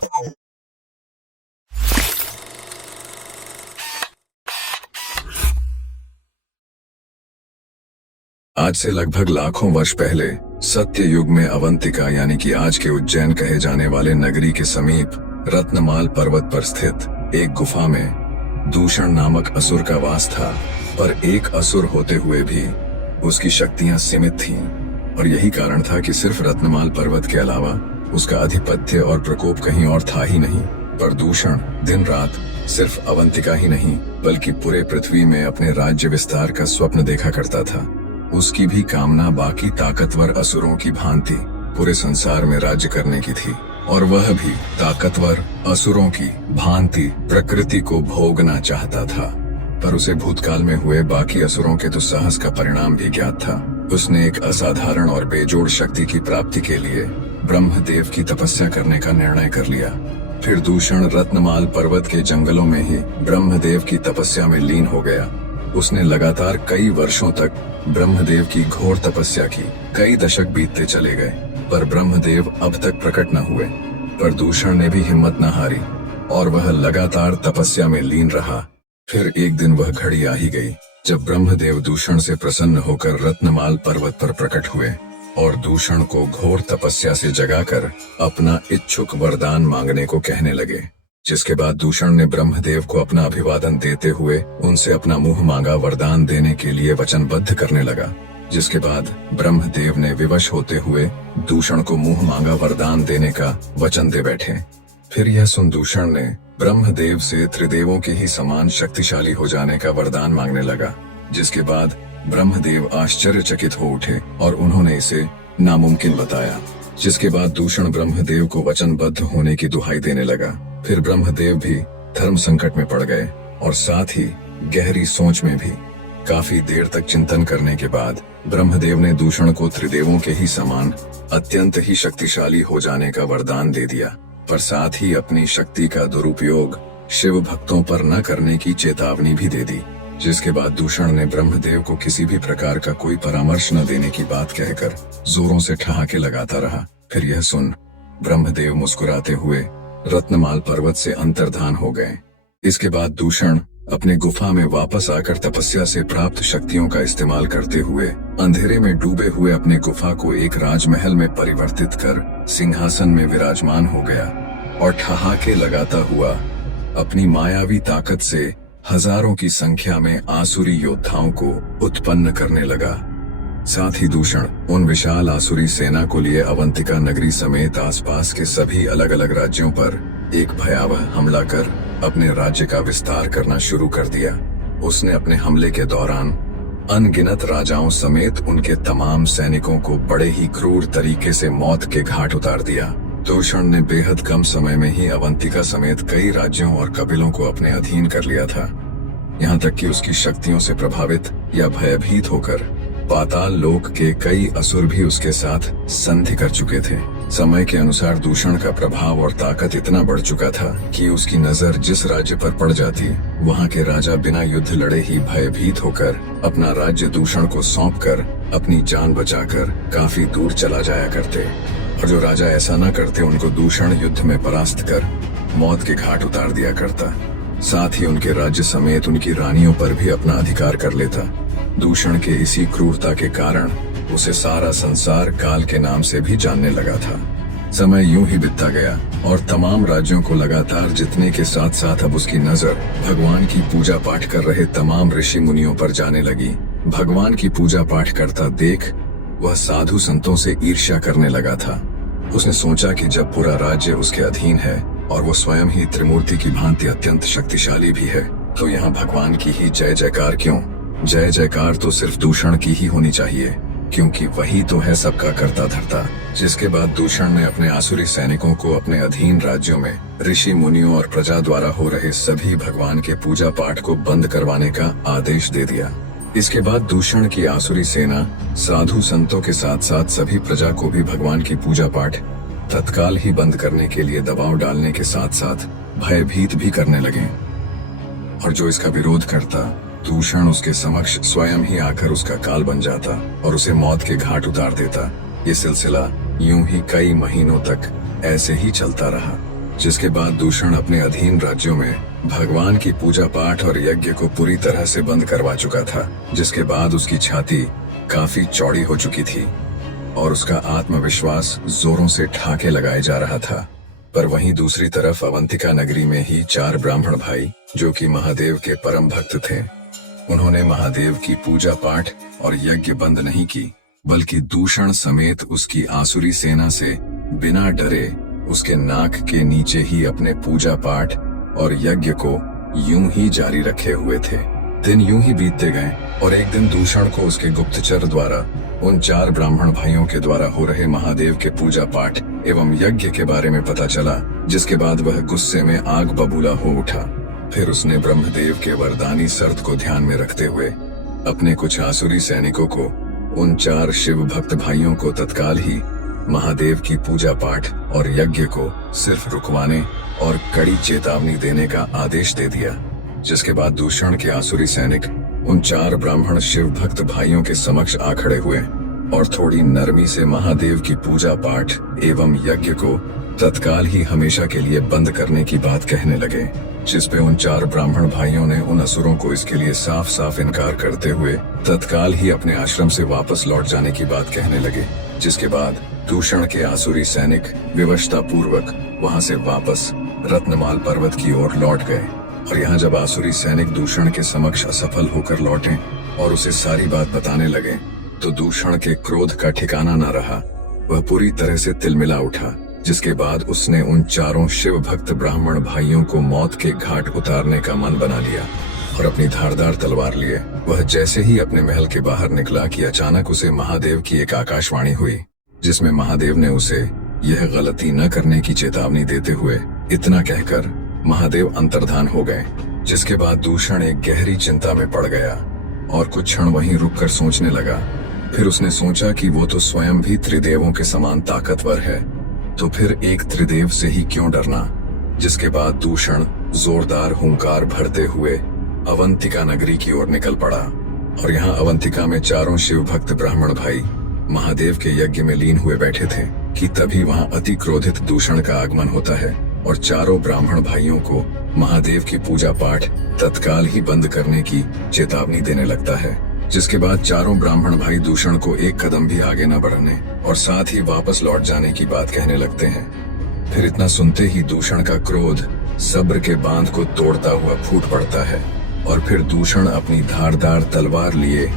आज से लगभग लाखों वर्ष पहले सत्य युग में अवंतिका यानी कि आज के उज्जैन कहे जाने वाले नगरी के समीप रत्नमाल पर्वत पर स्थित एक गुफा में दूषण नामक असुर का वास था। पर एक असुर होते हुए भी उसकी शक्तियां सीमित थीं और यही कारण था कि सिर्फ रत्नमाल पर्वत के अलावा उसका आधिपत्य और प्रकोप कहीं और था ही नहीं। पर दूषण दिन रात सिर्फ अवंतिका ही नहीं बल्कि पूरे पृथ्वी में अपने राज्य विस्तार का स्वप्न देखा करता था। उसकी भी कामना बाकी ताकतवर असुरों की भांति पूरे संसार में राज्य करने की थी और वह भी ताकतवर असुरों की भांति प्रकृति को भोगना चाहता था। पर उसे भूतकाल में हुए बाकी असुरों के दुस्साहस का परिणाम भी ज्ञात था। उसने एक असाधारण और बेजोड़ शक्ति की प्राप्ति के लिए ब्रह्मदेव की तपस्या करने का निर्णय कर लिया। फिर दूषण रत्नमाल पर्वत के जंगलों में ही ब्रह्मदेव की तपस्या में लीन हो गया। उसने लगातार कई वर्षों तक ब्रह्मदेव की घोर तपस्या की। कई दशक बीतते चले गए पर ब्रह्मदेव अब तक प्रकट न हुए। पर दूषण ने भी हिम्मत न हारी और वह लगातार तपस्या में लीन रहा। फिर एक दिन वह घड़ी आ ही गई जब ब्रह्मदेव दूषण से प्रसन्न होकर रत्नमाल पर्वत पर प्रकट हुए और दूषण को घोर तपस्या से जगाकर अपना इच्छुक वरदान मांगने को कहने लगे। जिसके बाद दूषण ने ब्रह्मदेव को अपना अभिवादन देते हुए उनसे अपना मुंह मांगा वरदान देने के लिए वचनबद्ध करने लगा। जिसके बाद ब्रह्मदेव ने विवश होते हुए दूषण को मुंह मांगा वरदान देने का वचन दे बैठे। फिर यह सुन दूषण ने ब्रह्मदेव से त्रिदेवों के ही समान शक्तिशाली हो जाने का वरदान मांगने लगा। जिसके बाद ब्रह्मदेव आश्चर्यचकित हो उठे और उन्होंने इसे नामुमकिन बताया। जिसके बाद दूषण ब्रह्मदेव को वचनबद्ध होने की दुहाई देने लगा। फिर ब्रह्मदेव भी धर्म संकट में पड़ गए और साथ ही गहरी सोच में भी। काफी देर तक चिंतन करने के बाद ब्रह्मदेव ने दूषण को त्रिदेवों के ही समान अत्यंत ही शक्तिशाली हो जाने का वरदान दे दिया। पर साथ ही अपनी शक्ति का दुरुपयोग शिव भक्तों पर न करने की चेतावनी भी दे दी। जिसके बाद दूषण ने ब्रह्मदेव को किसी भी प्रकार का कोई परामर्श न देने की बात कहकर जोरों से ठहाके लगाता रहा। फिर यह सुन ब्रह्मदेव मुस्कुराते हुए रत्नमाल पर्वत से अंतर्धान हो गए। इसके बाद दूषण अपने गुफा में वापस आकर तपस्या से प्राप्त शक्तियों का इस्तेमाल करते हुए अंधेरे में डूबे हुए अपने गुफा को एक राजमहल में परिवर्तित कर सिंहासन में विराजमान हो गया और ठहाके लगाता हुआ अपनी मायावी ताकत से हजारों की संख्या में आसुरी योद्धाओं को उत्पन्न करने लगा। साथ ही दूषण उन विशाल आसुरी सेना को लिए अवंतिका नगरी समेत आसपास के सभी अलग अलग राज्यों पर एक भयावह हमला कर अपने राज्य का विस्तार करना शुरू कर दिया। उसने अपने हमले के दौरान अनगिनत राजाओं समेत उनके तमाम सैनिकों को बड़े ही क्रूर तरीके से मौत के घाट उतार दिया। दूषण ने बेहद कम समय में ही अवंतिका समेत कई राज्यों और कबीलों को अपने अधीन कर लिया था। यहाँ तक कि उसकी शक्तियों से प्रभावित या भयभीत होकर पाताल लोक के कई असुर भी उसके साथ संधि कर चुके थे। समय के अनुसार दूषण का प्रभाव और ताकत इतना बढ़ चुका था कि उसकी नजर जिस राज्य पर पड़ जाती वहाँ के राजा बिना युद्ध लड़े ही भयभीत होकर अपना राज्य दूषण को सौंपकर अपनी जान बचाकर काफी दूर चला जाया करते। और जो राजा ऐसा न करते उनको दूषण युद्ध में परास्त कर मौत के घाट उतार दिया करता। साथ ही उनके राज्य समेत उनकी रानियों पर भी अपना अधिकार कर लेता। दूषण के इसी क्रूरता के कारण उसे सारा संसार काल के नाम से भी जानने लगा था। समय यूं ही बीतता गया और तमाम राज्यों को लगातार जीतने के साथ साथ अब उसकी नजर भगवान की पूजा पाठ कर रहे तमाम ऋषि मुनियों पर जाने लगी। भगवान की पूजा पाठ करता देख वह साधु संतों से ईर्ष्या करने लगा था। उसने सोचा कि जब पूरा राज्य उसके अधीन है और वो स्वयं ही त्रिमूर्ति की भांति अत्यंत शक्तिशाली भी है तो यहाँ भगवान की ही जय जयकार क्यों? जय जयकार तो सिर्फ दूषण की ही होनी चाहिए क्योंकि वही तो है सबका करता धरता। जिसके बाद दूषण ने अपने आसुरी सैनिकों को अपने अधीन राज्यों में ऋषि मुनियों और प्रजा द्वारा हो रहे सभी भगवान के पूजा पाठ को बंद करवाने का आदेश दे दिया। इसके बाद दूषण की आसुरी सेना साधु संतों के साथ साथ सभी प्रजा को भी भगवान की पूजा पाठ तत्काल ही बंद करने के लिए दबाव डालने के साथ साथ भयभीत भी करने लगे। और जो इसका विरोध करता दूषण उसके समक्ष स्वयं ही आकर उसका काल बन जाता और उसे मौत के घाट उतार देता। ये सिलसिला यूं ही कई महीनों तक ऐसे ही चलता रहा। जिसके बाद दूषण अपने अधीन राज्यों में भगवान की पूजा पाठ और यज्ञ को पूरी तरह से बंद करवा चुका था, जिसके बाद उसकी छाती काफी चौड़ी हो चुकी थी और उसका आत्मविश्वास जोरों से ठाके लगाए जा रहा था। पर वहीं दूसरी तरफ अवंतिका नगरी में ही 4 ब्राह्मण भाई, जो कि महादेव के परम भक्त थे, उन्होंने महादेव की पूजा पाठ और यज्ञ बंद नहीं की, बल्कि दूषण समेत उसकी आसुरी सेना से बिना डरे उसके नाक के नीचे ही अपने पूजा पाठ और यज्ञ को यूं ही जारी रखे हुए थे। दिन यूं ही बीतते गए और एक दिन दूषण को उसके गुप्तचर द्वारा उन 4 ब्राह्मण भाइयों के द्वारा हो रहे महादेव के पूजा पाठ एवं यज्ञ के बारे में पता चला, जिसके बाद वह गुस्से में आग बबूला हो उठा। फिर उसने ब्रह्मदेव के वरदानी शर्त को ध्यान में रखते हुए अपने कुछ आसुरी सैनिकों को, उन 4 शिव भक्त भाइयों को तत्काल ही महादेव की पूजा पाठ और यज्ञ को सिर्फ रुकवाने और कड़ी चेतावनी देने का आदेश दे दिया। जिसके बाद दूषण के आसुरी सैनिक उन 4 ब्राह्मण शिव भक्त भाइयों के समक्ष आ खड़े हुए और थोड़ी नरमी से महादेव की पूजा पाठ एवं यज्ञ को तत्काल ही हमेशा के लिए बंद करने की बात कहने लगे, जिस पे उन 4 ब्राह्मण भाइयों ने उन असुरों को इसके लिए साफ साफ इनकार करते हुए तत्काल ही अपने आश्रम से वापस लौट जाने की बात कहने लगे। जिसके बाद दूषण के आसुरी सैनिक विवशता पूर्वक वहां से वापस रत्नमाल पर्वत की ओर लौट गए। और यहाँ जब आसुरी सैनिक दूषण के समक्ष असफल होकर लौटे और उसे सारी बात बताने लगे, तो दूषण के क्रोध का ठिकाना न रहा। वह पूरी तरह से तिलमिला उठा, जिसके बाद उसने उन 4 शिव भक्त ब्राह्मण भाइयों को मौत के घाट उतारने का मन बना लिया और अपनी धारदार तलवार लिए वह जैसे ही अपने महल के बाहर निकला कि अचानक उसे महादेव की एक आकाशवाणी हुई, जिसमें महादेव ने उसे यह गलती न करने की चेतावनी देते हुए इतना कहकर महादेव अंतर्धान हो गए। जिसके बाद दूषण एक गहरी चिंता में पड़ गया और कुछ क्षण वहीं रुककर सोचने लगा। फिर उसने सोचा कि वो तो स्वयं भी त्रिदेवों के समान ताकतवर है, तो फिर एक त्रिदेव से ही क्यों डरना। जिसके बाद दूषण जोरदार हुंकार भरते हुए अवंतिका नगरी की ओर निकल पड़ा। और यहाँ अवंतिका में 4 शिव भक्त ब्राह्मण भाई महादेव के यज्ञ में लीन हुए बैठे थे कि तभी वहाँ अति क्रोधित दूषण का आगमन होता है और 4 ब्राह्मण भाइयों को महादेव की पूजा पाठ तत्काल ही बंद करने की चेतावनी देने लगता है। जिसके बाद 4 ब्राह्मण भाई दूषण को एक कदम भी आगे न बढ़ने और साथ ही वापस लौट जाने की बात कहने लगते हैं। फिर इतना सुनते ही दूषण का क्रोध सब्र के बांध को तोड़ता हुआ फूट पड़ता है और फिर दूषण अपनी धारदार तलवार लिए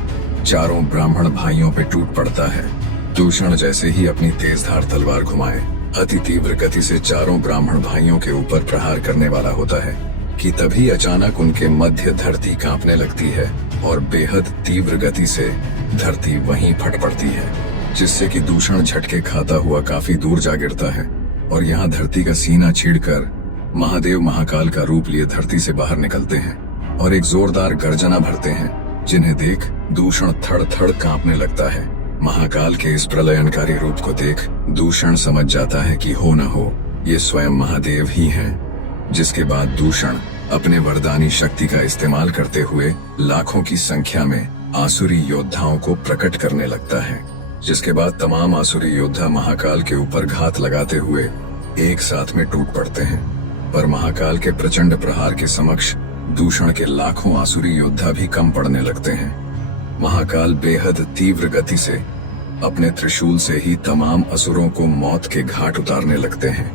4 ब्राह्मण भाइयों पे टूट पड़ता है। दूषण जैसे ही अपनी तेजधार तलवार घुमाए अति तीव्र गति से 4 ब्राह्मण भाइयों के ऊपर प्रहार करने वाला होता है कि तभी अचानक उनके मध्य धरती कांपने लगती है और बेहद तीव्र गति से धरती वहीं फट पड़ती है, जिससे कि दूषण झटके खाता हुआ काफी दूर जा गिरता है। और यहाँ धरती का सीना छीड़कर महादेव महाकाल का रूप लिए धरती से बाहर निकलते हैं और एक जोरदार गर्जना भरते हैं, जिन्हें देख दूषण थड़ थड़ कांपने लगता है। महाकाल के इस प्रलयनकारी रूप को देख दूषण समझ जाता है कि हो न हो ये स्वयं महादेव ही हैं। जिसके बाद दूषण अपने वरदानी शक्ति का इस्तेमाल करते हुए लाखों की संख्या में आसुरी योद्धाओं को प्रकट करने लगता है। जिसके बाद तमाम आसुरी योद्धा महाकाल के ऊपर घात लगाते हुए एक साथ में टूट पड़ते हैं। पर महाकाल के प्रचंड प्रहार के समक्ष दूषण के लाखों आसुरी योद्धा भी कम पड़ने लगते हैं। महाकाल बेहद तीव्र गति से अपने त्रिशूल से ही तमाम असुरों को मौत के घाट उतारने लगते हैं।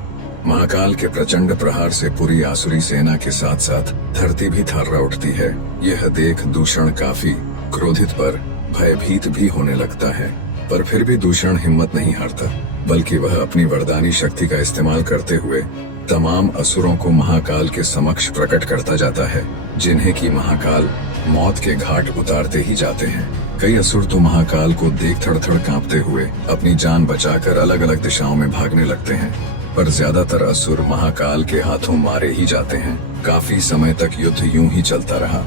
महाकाल के प्रचंड प्रहार से पूरी आसुरी सेना के साथ साथ धरती भी थर्रा उठती है। यह देख दूषण काफी क्रोधित पर भयभीत भी होने लगता है, पर फिर भी दूषण हिम्मत नहीं हारता, बल्कि वह अपनी वरदानी शक्ति का इस्तेमाल करते हुए तमाम असुरों को महाकाल के समक्ष प्रकट करता जाता है, जिन्हें कि महाकाल मौत के घाट उतारते ही जाते हैं। कई असुर तो महाकाल को देख थड़-थड़ कांपते हुए अपनी जान बचाकर अलग अलग दिशाओं में भागने लगते हैं, पर ज्यादातर असुर महाकाल के हाथों मारे ही जाते हैं। काफी समय तक युद्ध यूं ही चलता रहा,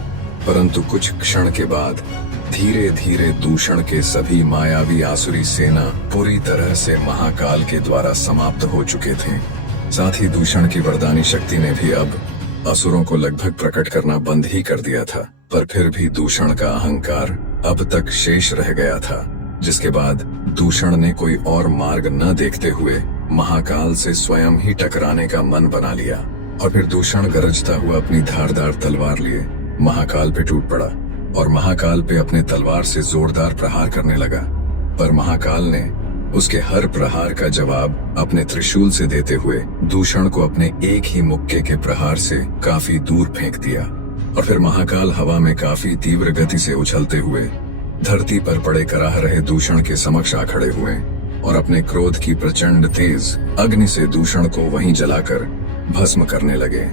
परंतु कुछ क्षण के बाद धीरे धीरे दूषण के सभी मायावी आसुरी सेना पूरी तरह से महाकाल के द्वारा समाप्त हो चुके थे। साथ ही दूषण की वरदानी शक्ति ने भी अब असुरों को लगभग प्रकट करना बंद ही कर दिया था, पर फिर भी दूषण का अहंकार अब तक शेष रह गया था। जिसके बाद दूषण ने कोई और मार्ग न देखते हुए महाकाल से स्वयं ही टकराने का मन बना लिया और फिर दूषण गरजता हुआ अपनी धारदार तलवार लिए महाकाल पे टूट पड़ा और महाकाल पे अपने तलवार से जोरदार प्रहार करने लगा। पर महाकाल ने उसके हर प्रहार का जवाब अपने त्रिशूल से देते हुए दूषण को अपने एक ही मुक्के के प्रहार से काफी दूर फेंक दिया और फिर महाकाल हवा में काफी तीव्र गति से उछलते हुए धरती पर पड़े कराह रहे दूषण के समक्ष आ खड़े हुए और अपने क्रोध की प्रचंड तेज अग्नि से दूषण को वहीं जलाकर भस्म करने लगे।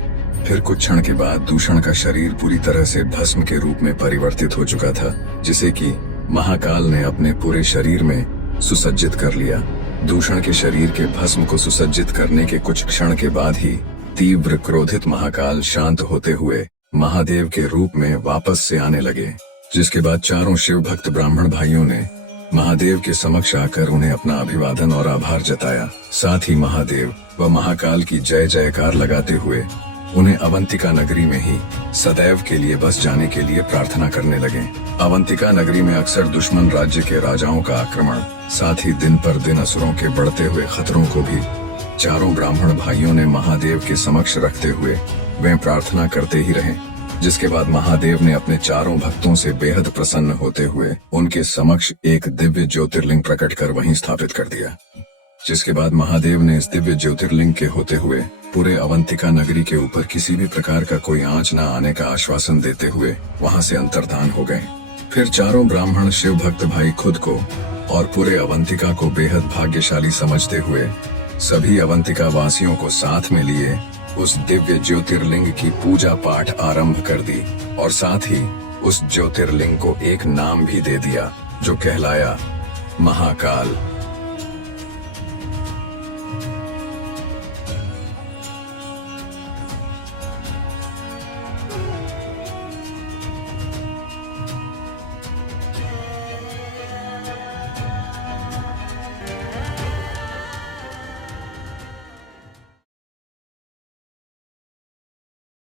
फिर कुछ क्षण के बाद दूषण का शरीर पूरी तरह से भस्म के रूप में परिवर्तित हो चुका था, जिसे कि महाकाल ने अपने पूरे शरीर में सुसज्जित कर लिया। दूषण के शरीर के भस्म को सुसज्जित करने के कुछ क्षण के बाद ही तीव्र क्रोधित महाकाल शांत होते हुए महादेव के रूप में वापस से आने लगे, जिसके बाद चारों शिव भक्त ब्राह्मण भाइयों ने महादेव के समक्ष आकर उन्हें अपना अभिवादन और आभार जताया। साथ ही महादेव व महाकाल की जय जयकार लगाते हुए उन्हें अवंतिका नगरी में ही सदैव के लिए बस जाने के लिए प्रार्थना करने लगे। अवंतिका नगरी में अक्सर दुश्मन राज्य के राजाओं का आक्रमण, साथ ही दिन पर दिन असुरों के बढ़ते हुए खतरों को भी चारों ब्राह्मण भाइयों ने महादेव के समक्ष रखते हुए वे प्रार्थना करते ही रहे, जिसके बाद महादेव ने अपने चारों भक्तों से बेहद प्रसन्न होते हुए उनके समक्ष एक दिव्य ज्योतिर्लिंग प्रकट कर वहीं स्थापित कर दिया। जिसके बाद महादेव ने इस दिव्य ज्योतिर्लिंग के होते हुए पूरे अवंतिका नगरी के ऊपर किसी भी प्रकार का कोई आंच न आने का आश्वासन देते हुए वहां से अंतर्धान हो गए। फिर चारों ब्राह्मण शिव भक्त भाई खुद को और पूरे अवंतिका को बेहद भाग्यशाली समझते हुए सभी अवंतिका वासियों को साथ में लिए उस दिव्य ज्योतिर्लिंग की पूजा पाठ आरंभ कर दी और साथ ही उस ज्योतिर्लिंग को एक नाम भी दे दिया जो कहलाया महाकाल।